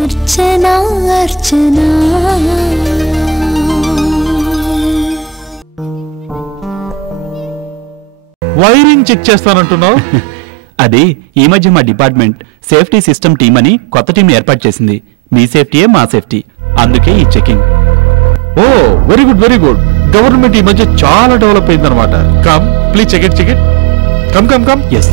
అర్చనా అర్చనా wiring check చేస్తానంటున్నావు? అది ఈ మధ్య మా డిపార్ట్మెంట్ సేఫ్టీ సిస్టమ్ టీమ్ అని కొత్త టీం ఏర్పాటు చేసింది. మీ సేఫ్టీయే మా సేఫ్టీ, అందుకే ఈ checking. Oh very good very good. Government ఈ మధ్య చాలా డెవలప్ అయిందన్నమాట. Come please check it. Come come come. Yes.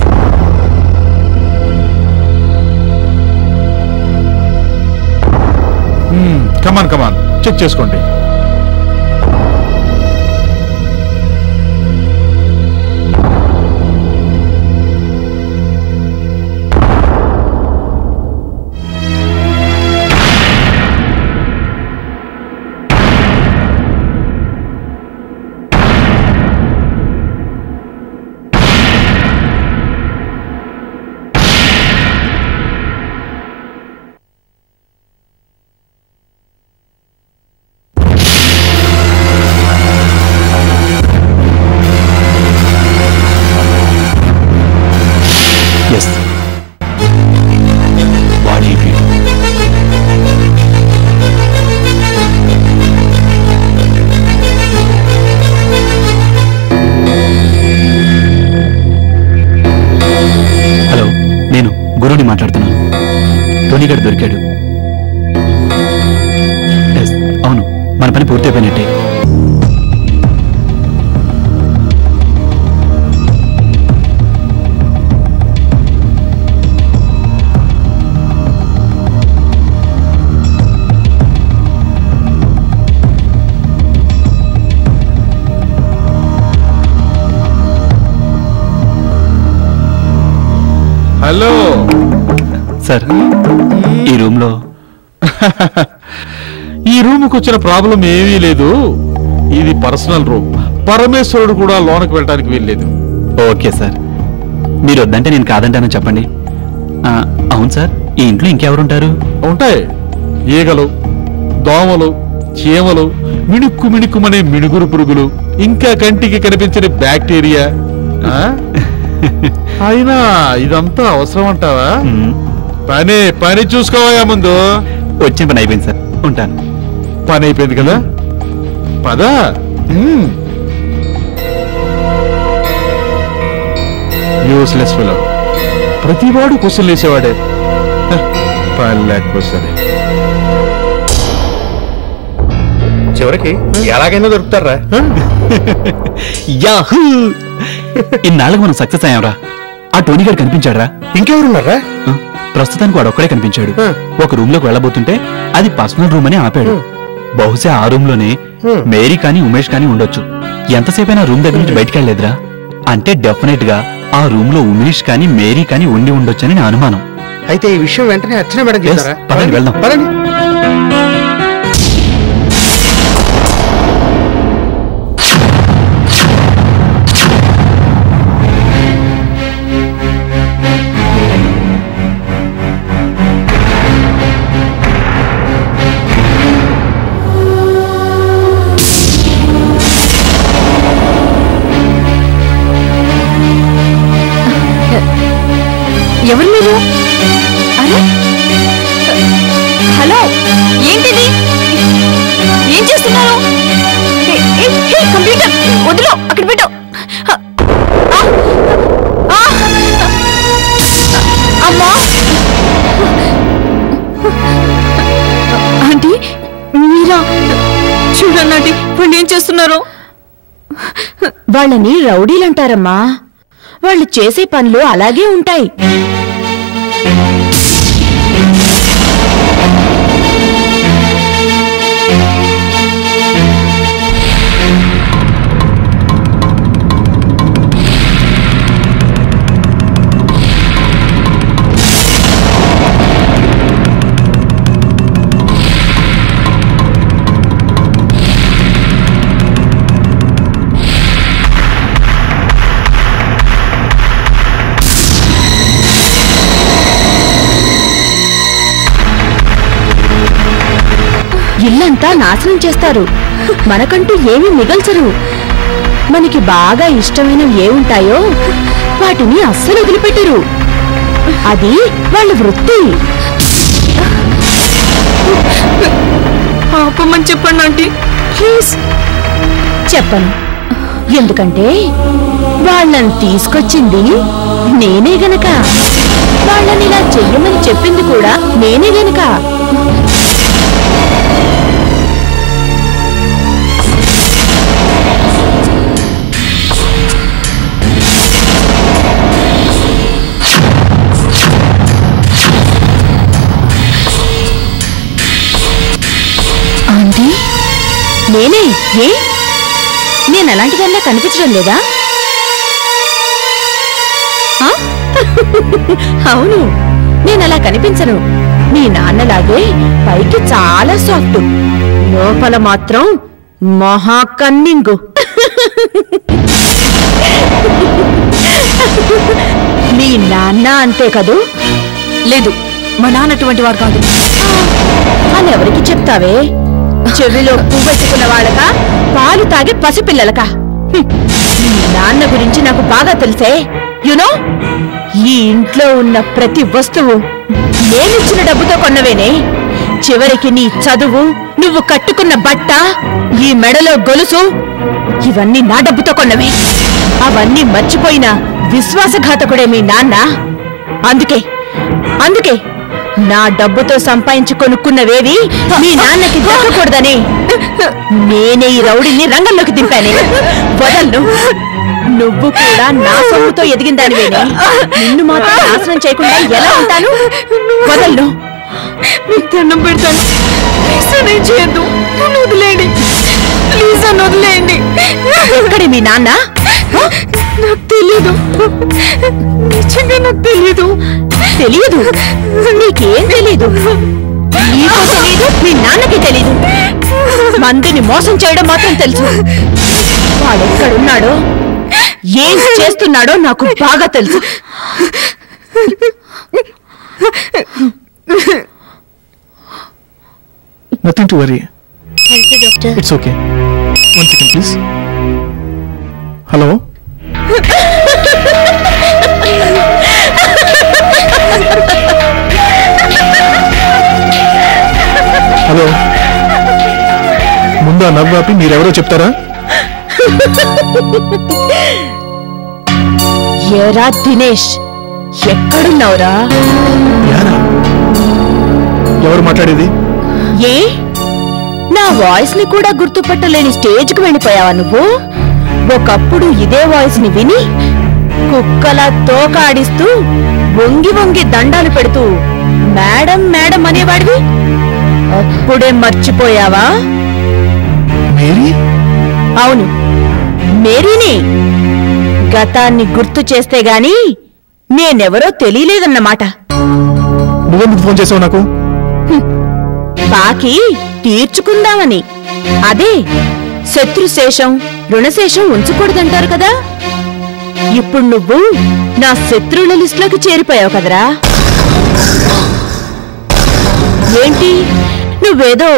Come on check చేసుకోండి. మాట్లాడుతున్నాను. టోనీగాడు దొరికాడు. అవును, మన పని పూర్తయిపోయినట్టే. హలో సార్, ఈ రూమ్లో ఈ రూమ్కి వచ్చిన ప్రాబ్లం ఏమీ లేదు. ఇది పర్సనల్ రూమ్. పరమేశ్వరుడు కూడా లోనకి వెళ్ళడానికి వీల్లేదు. ఓకే సార్, మీరు వద్దంటే నేను కాదంటానని చెప్పండి. అవును సార్, ఈ ఇంట్లో ఇంకెవరుంటారు? ఉంటాయి. ఈగలు, దోమలు, చీమలు, మిణుక్కుమనే మిణుగురు పురుగులు, ఇంకా కంటికి కనిపించని బ్యాక్టీరియా. అయినా ఇదంతా అవసరం అంటావా? పని చూసుకోవా ముందు. వచ్చే పని అయిపోయింది సార్, ఉంటాను. పని అయిపోయింది కదా, పదా. Useless fellow. ప్రతివాడు క్వశ్చన్ వేసేవాడే. పని లేకపోతే చివరికి ఎలాగైనా దొరుకుతారా? యాహూ! ఇన్నాళ్ళకు మనం సక్సెస్ అయ్యాంరా. ఆ టోనీ గారు కనిపించాడ్రా? ఇంకెవరున్నారా? ప్రస్తుతానికి వాడు ఒక్కడే కనిపించాడు. ఒక రూమ్ లోకి వెళ్ళబోతుంటే అది పర్సనల్ రూమ్ అని ఆపాడు. బహుశా ఆ రూమ్ లోనే మేరీ కానీ ఉమేష్ కానీ ఉండొచ్చు. ఎంతసేపైనా రూమ్ దగ్గర నుంచి బయటకు వెళ్ళలేదురా. అంటే డెఫినెట్ గా ఆ రూమ్ లో ఉమేష్ కానీ మేరీ కానీ ఉండి ఉండొచ్చని నా అనుమానం. అయితే ఈ విషయం వెంటనే అర్చన మేడం చేస్తారా? పదండి వెళ్దాం. పదండి. ఎవరు మీరు? అరే హలో, ఏంటిది? ఏం చేస్తున్నారు? కంప్యూటర్ వదిలో, అక్కడ పెట్టు. అమ్మా ఆంటీ, మీరా? చూడండి వాళ్ళు ఏం చేస్తున్నారు. వాళ్ళని రౌడీలంటారమ్మా. వాళ్ళు చేసే పనులు అలాగే ఉంటాయి. ఇల్లంతా నాశనం చేస్తారు. మనకంటూ ఏమీ మిగల్చరు. మనకి బాగా ఇష్టమైనవి ఏముంటాయో వాటిని అస్సలు వదిలిపెట్టరు. అది వాళ్ళ వృత్తి. చెప్పమని చెప్పండి ఆంటీ, ప్లీజ్. చెప్పను. ఎందుకంటే వాళ్ళని తీసుకొచ్చింది నేనే గనక, వాళ్ళని ఇలా చెయ్యమని చెప్పింది కూడా నేనే గనక. ఆంటీ, నేనే. ఏ నేను అలాంటి దానిలా కనిపించడం లేదా? అవును, నేను అలా కనిపించను. మీ నాన్నలాగే పైకి చాలా సాఫ్ట్, లోపల మాత్రం మహా కన్నింగు. మీ నాన్న అంతే కదూ? లేదు, మా నాన్న అటువంటి వారు కాదు అని ఎవరికి చెప్తావే? చెవిలో పువ్వెట్టుకున్న వాళ్ళకా, పాలు తాగే పసిపిల్లలకా? మీ నాన్న గురించి నాకు బాగా తెలుసే. యునో, ఈ ఇంట్లో ఉన్న ప్రతి వస్తువు నేనిచ్చిన డబ్బుతో కొన్నవేనే. చివరికి నీ చదువు, నువ్వు కట్టుకున్న బట్ట, ఈ మెడలో గొలుసు, ఇవన్నీ నా డబ్బుతో కొన్నవే. అవన్నీ మర్చిపోయిన విశ్వాసఘాతకుడే మీ నాన్న. అందుకే అందుకే నా డబ్బుతో సంపాదించి కొనుక్కున్నవేవి మీ నాన్నకి దక్కకూడదని నేనే ఈ రౌడీని రంగంలోకి దింపానే. వదలను. నువ్వు కూడా నా సొమ్ముతో ఎదిగిందానివేనే. నిన్ను మాత్రం నాశనం చేయకుండా ఎలా ఉంటాను? వదలను. మీకు దండం పెడతాను, ప్లీజ్ అనే చేయొద్దు, నన్ను వదిలేయండి, ప్లీజ్ అని వదిలేయండి. ఎక్కడి మీ నాన్న? నాకు తెలీదు, నిజంగా నాకు తెలీదు. తెలీదు? నీకేం తెలీదు? నీకు తెలీదు, మీ నాన్నకి తెలీదు. మందిని మోసం చేయడం మాత్రం తెలుసు. వాడెక్కడున్నాడో, ఏం చేస్తున్నాడో నాకు బాగా తెలుసు. Nothing to worry. Thank you doctor. It's okay. 1 second please. Hello, hello, ముందు ఆ నవ్వు ఆపి మీరెవరో చెప్తారా? ఏరా దినేష్, ఎక్కడున్నావురా? యారా? ఎవరు మాట్లాడేది? ఏ, నా వాయిస్ ని కూడా గుర్తుపట్టలేని స్టేజ్ కు వెళ్ళిపోయావా నువ్వు? ఒకప్పుడు ఇదే వాయిస్ ని విని కుక్కలా తోకాడిస్తూ వంగి వంగి దండాలు పెడుతూ మేడం మేడం అనేవాడివి. అప్పుడే మర్చిపోయావా? మేరీ? అవును, మేరీని. గతాన్ని గుర్తు చేస్తే గాని నేనెవరో తెలియలేదన్నమాట. నువ్వెందుకు ఫోన్ చేసావు నాకు? బాకీ తీర్చుకుందామని. అదే, శత్రుశేషం రుణశేషం ఉంచకూడదంటారు కదా. ఇప్పుడు నువ్వు నా శత్రువుల లిస్టులోకి చేరిపోయావు కదరా. ఏంటి, నువ్వేదో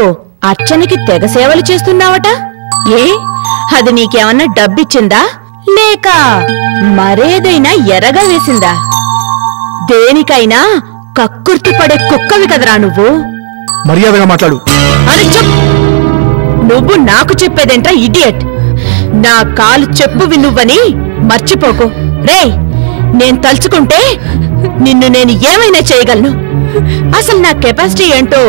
అర్చనకి తెగ సేవలు చేస్తున్నావట? ఏ, అది నీకేమన్నా డబ్బిచ్చిందా, లేక మరేదైనా ఎరగా వేసిందా? దేనికైనా కక్కుర్తి పడే కుక్కవి కదరా నువ్వు. మర్యాదగా మాట్లాడు. అని చెప్. నువ్వు నాకు చెప్పేదేంట్రా ఇడియట్? నా కాలు చెప్పువి నువ్వని మర్చిపోకు. రేయ్, నేను తలుచుకుంటే నిన్ను నేను ఏమైనా చేయగలను. అసలు నా కెపాసిటీ ఏంటో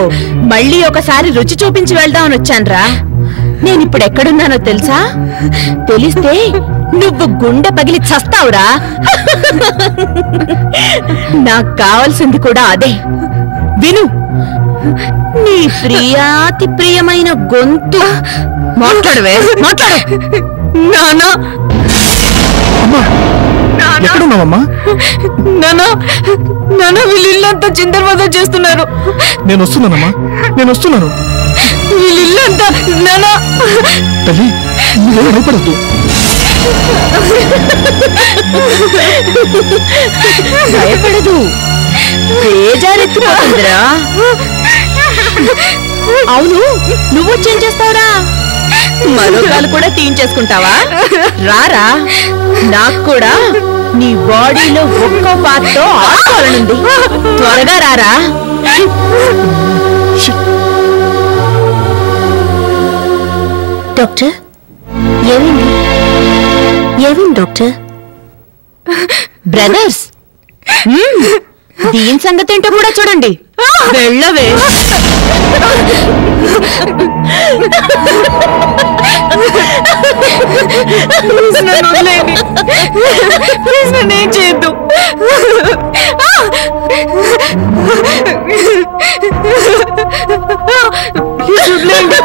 మళ్ళీ ఒకసారి రుచి చూపించి వెళ్దామని వచ్చాన్రా. నేనిప్పుడు ఎక్కడున్నానో తెలుసా? తెలిస్తే నువ్వు గుండె పగిలి చస్తావురా. నాకు కావాల్సింది కూడా అదే. విను, నీ ప్రియాతి ప్రియమైన గొంతు. మాట్లాడవే, మాట్లాడు. నానా, ఎక్కడున్నావమ్మా? నానా, నానా, వీళ్ళిల్లంతా చిందరవాదం చేస్తున్నారు. నేను వస్తున్నానమ్మా, నేను వస్తున్నాను. వీళ్ళిల్లంతా నానా. తల్లి, నువ్వేం భయపడద్దు. భయపడదు, బేజారెత్తిపోతుందిరా. అవును, నువ్వొచ్చేం చేస్తావురా? మరోగాలు కూడా తీయించేసుకుంటావా? రారా, నాకు కూడా నీ బాడీలో ఒక్కో పార్ట్తో ఆడుకోవాలనుంది. త్వరగా రారా. డాక్టర్ ఏమైంది ఏమైంది డాక్టర్? బ్రదర్స్ దీని సంగతి ఏంటో కూడా చూడండి. వెళ్ళవే. నన్ను వదిలేయండి. ప్లీజ్ నన్ను ఏం చేయొద్దు. ప్లీజ్ వదిలేయండి.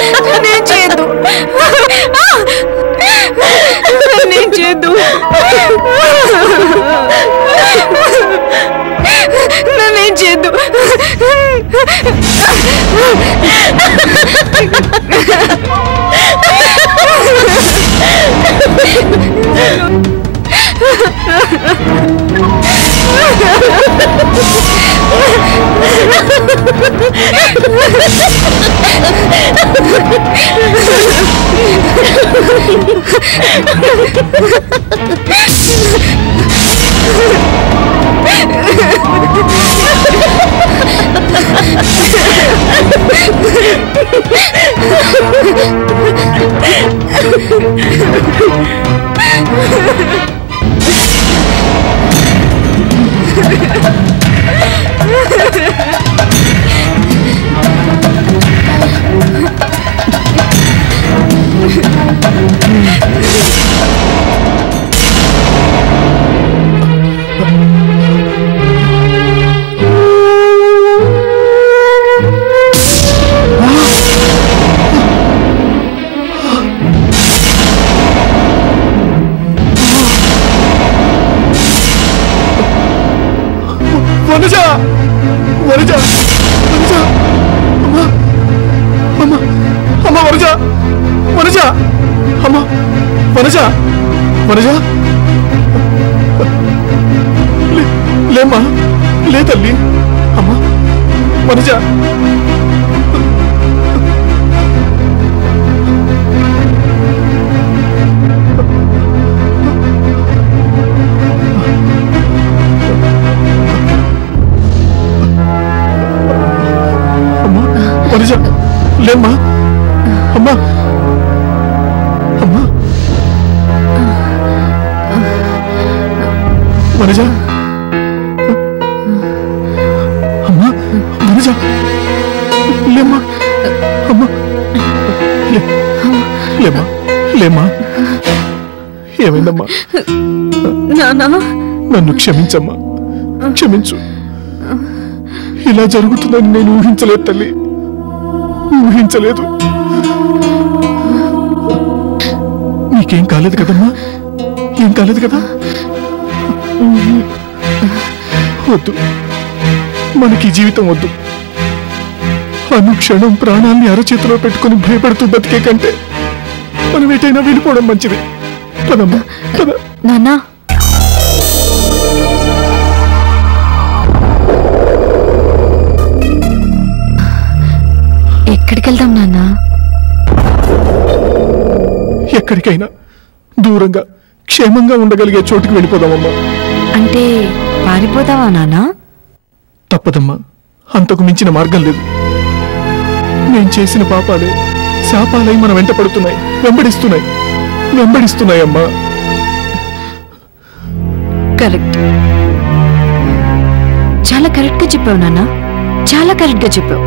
ప్లీజ్ నన్నేం చేయొద్దు. నన్నేం చేయొద్దు. నన్నేం చేయొద్దు. లేమ్మా, లే తల్లి. అమ్మా వనజ, అమ్మా వనజ, లేమ్మా. అమ్మా అమ్మా వనజ, అమ్మా వనజ, లేమ్మా. అమ్మా లేమ్మా, లేమ్మా. ఏమైందమ్మా? నన్ను క్షమించమ్మా, క్షమించు. ఇలా జరుగుతుందని నేను ఊహించలేదు తల్లి, ఊహించలేదు. నీకేం కాలేదు కదమ్మా? ఏం కాలేదు కదా? వద్దు, మనకి జీవితం వద్దు. అనుక్షణం ప్రాణాన్ని అరచేతిలో పెట్టుకుని భయపడుతూ బతికే కంటే మనం ఎటైనా వెళ్ళిపోవడం మంచిది. పదమ్మా, పద. నాన్నా, ఎక్కడికి వెళ్దాం నాన్నా? ఎక్కడికైనా దూరంగా క్షేమంగా ఉండగలిగే చోటుకి వెళ్ళిపోదామమ్మా. అంటే పారిపోతావా నాన్నా? తప్పదమ్మా, అంతకు మించిన మార్గం లేదు. నేను చేసిన పాపాలే శాపాలై మన వెంట పడుతున్నాయి, వెంబడిస్తున్నాయమ్మా. కరెక్ట్, చాలా కరెక్ట్ గా చెప్పావు నాన్న, చాలా కరెక్ట్ గా చెప్పావు.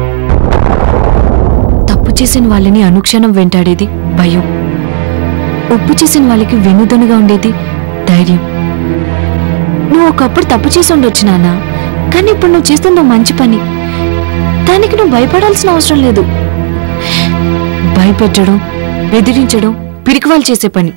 తప్పు చేసిన వాళ్ళని అనుక్షణం వెంటాడేది భయం, ఒప్పు చేసిన వాళ్ళకి వెన్నుదనుగా ఉండేది ధైర్యం. నువ్వు ఒకప్పుడు తప్పు చేసి ఉండొచ్చు నాన్న, కానీ ఇప్పుడు నువ్వు చేస్తున్న మంచి పని. దానికి నువ్వు భయపడాల్సిన అవసరం లేదు. భయపెట్టడం, బెదిరించడం పిరికివాళ్ళు చేసే పని.